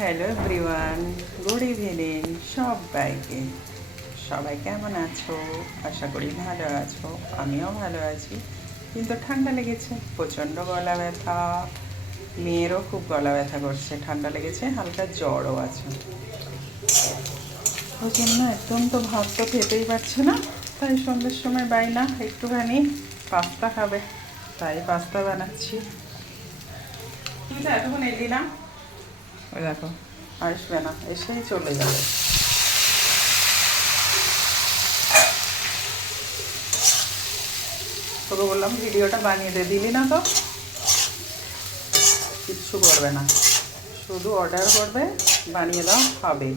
Hello everyone, good evening সবাইকে। সবাই কেমন আছো? আশা করি ভালো আছো। আমিও ভালো আছি, কিন্তু ঠান্ডা লেগেছে, প্রচণ্ড গলা ব্যথা। মেয়েরও খুব গলা ব্যথা করছে, ঠান্ডা লেগেছে, হালকা জ্বরও আছে। ওই জন্য একদম তো ভাত তো খেতেই পারছে না, তাই সন্ধ্যের সময় বাইনা একটুখানি পাস্তা খাবে, তাই পাস্তা বানাচ্ছি। তুই তো এতক্ষণ এলি না, ওই দেখো আসবে না, এসেই চলে যাবে। তোকে বললাম ভিডিওটা বানিয়ে দিলি না তো, কিচ্ছু করবে না, শুধু অর্ডার করবে, বানিয়ে দাও, খাবে,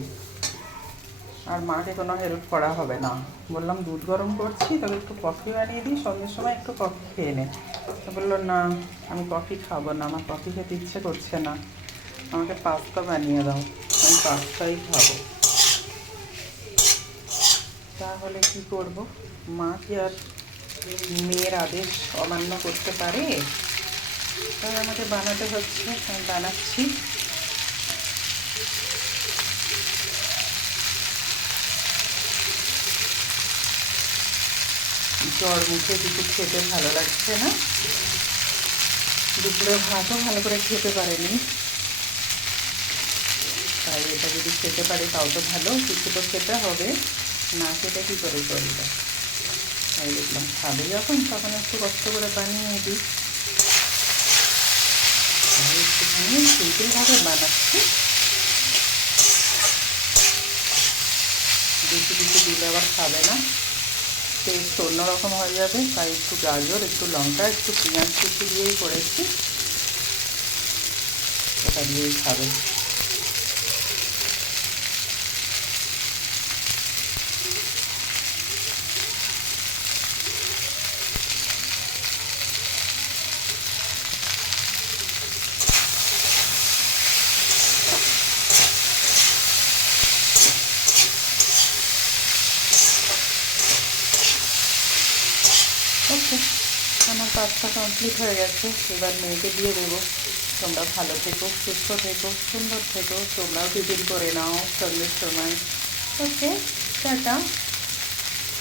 আর মাকে কোনো হেল্প করা হবে না। বললাম দুধ গরম করছি, তোকে একটু কফি বানিয়ে দিই, সন্ধ্যের সময় একটু কফি খেয়ে নে। তো বললো না, আমি কফি খাবো না, আমার কফি খেতে ইচ্ছে করছে না, আমাকে পাস্তা বানিয়ে দাও, আমি পাস্তাই খাবো। তাহলে কি করব, মা কি আর মেয়ের আদেশ অমান্য করতে পারে? তাই আমাকে বানাতে হচ্ছে, আমি বানাচ্ছি। জ্বর মুখে কিছু খেতে ভালো লাগছে না, দুপুরে ভাতও ভালো করে খেতে পারেনি, তাই এটা যদি খেতে পারে তাও তো ভালো, কিছু তো খেতে হবে, না খেতে কী করে চলবে। তাই দেখলাম খাবে যখন, তখন একটু কষ্ট করে বানিয়ে দিই। আমি একটুখানি সিম্পলভাবে বানাচ্ছি, বেশি কিছু দিলে আবার খাবে না, টেস্ট অন্যরকম হয়ে যাবে। তাই একটু গাজর, একটু লঙ্কা, একটু পেঁয়াজ কুচি দিয়েই করেছি, ওটা দিয়েই খাবে। ওকে, আমার কাজটা কমপ্লিট হয়ে গেছে, এবার মেয়েকে দিয়ে দেবো। তোমরা ভালো থেকো, সুস্থ থেকো, সুন্দর থেকো, তোমরাও টিফিন করে নাও সন্ধ্যের সময়। ওকে, টাটা।